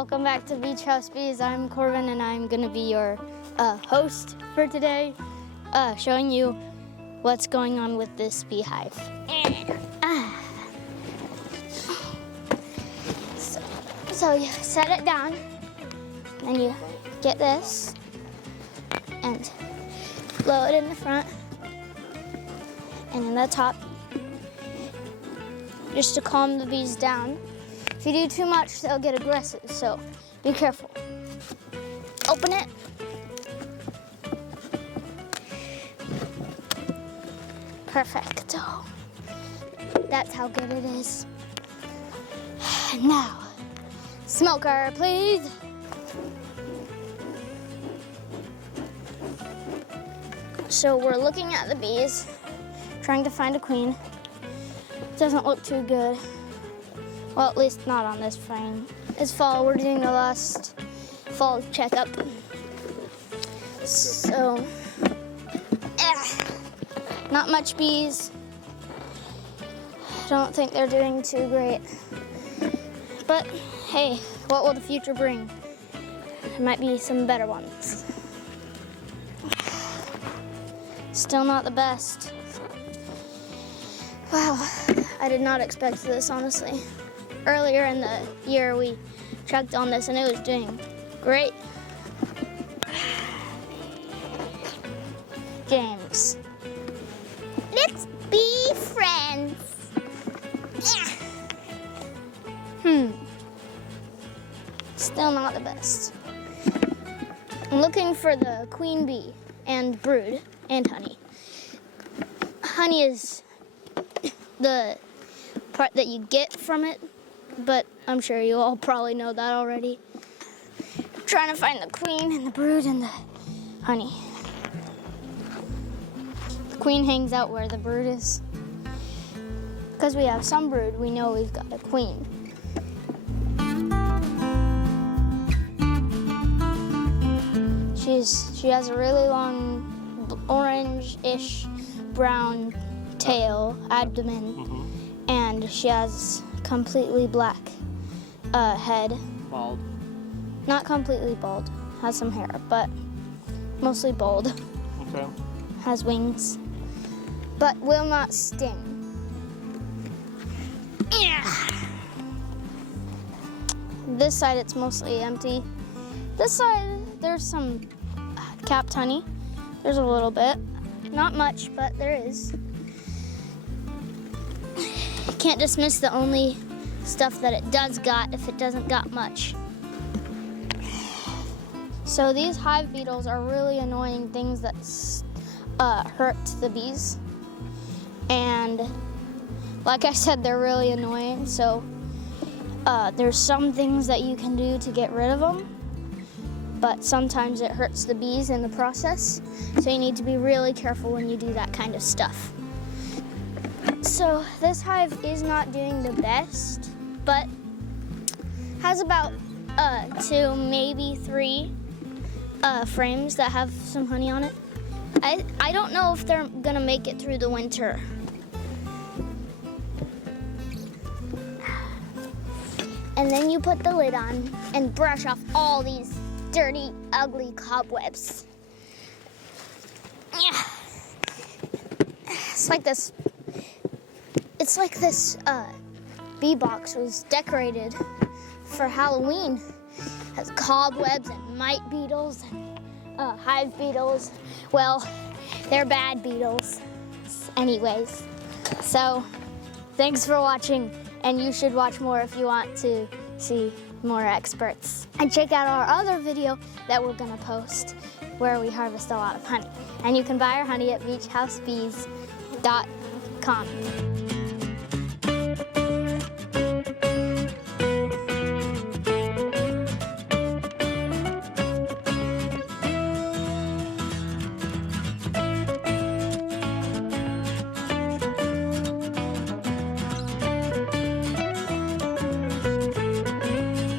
welcome back to Beach House Bees. I'm Corbin and I'm gonna be your host for today, showing you what's going on with this beehive. So you set it down, and you get this and blow it in the front and in the top, just to calm the bees down. If you do too much, they'll get aggressive, so be careful. Open it. Perfecto. That's how good it is. Now, smoker, please. So we're looking at the bees, trying to find a queen. Doesn't look too good. Well, at least not on this frame. It's fall, we're doing the last fall checkup. So, not much bees. I don't think they're doing too great. But hey, what will the future bring? There might be some better ones. Still not the best. Wow, I did not expect this, honestly. Earlier in the year, we checked on this and it was doing great. James. Let's be friends. Still not the best. I'm looking for the queen bee and brood and honey. Honey is the part that you get from it, but I'm sure you all probably know that already. I'm trying to find the queen and the brood and the honey. The queen hangs out where the brood is. Because we have some brood, we know we've got a queen. She has a really long orange-ish brown tail, abdomen, and she has completely black head. Bald. Not completely bald, has some hair, but mostly bald. Okay. Has wings, but will not sting. This side it's mostly empty. This side there's some capped honey. There's a little bit, not much, but there is. Can't dismiss the only stuff that it does got if it doesn't got much. So these hive beetles are really annoying things that hurt the bees. And like I said, they're really annoying. So there's some things that you can do to get rid of them, but sometimes it hurts the bees in the process. So you need to be really careful when you do that kind of stuff. So this hive is not doing the best, but has about 2, maybe 3 frames that have some honey on it. I don't know if they're gonna make it through the winter. And then you put the lid on and brush off all these dirty, ugly cobwebs. Yeah. It's like this bee box was decorated for Halloween. It has cobwebs and mite beetles and hive beetles. Well, they're bad beetles anyways. So thanks for watching, and you should watch more if you want to see more experts. And check out our other video that we're gonna post where we harvest a lot of honey. And you can buy our honey at beachhousebees.com.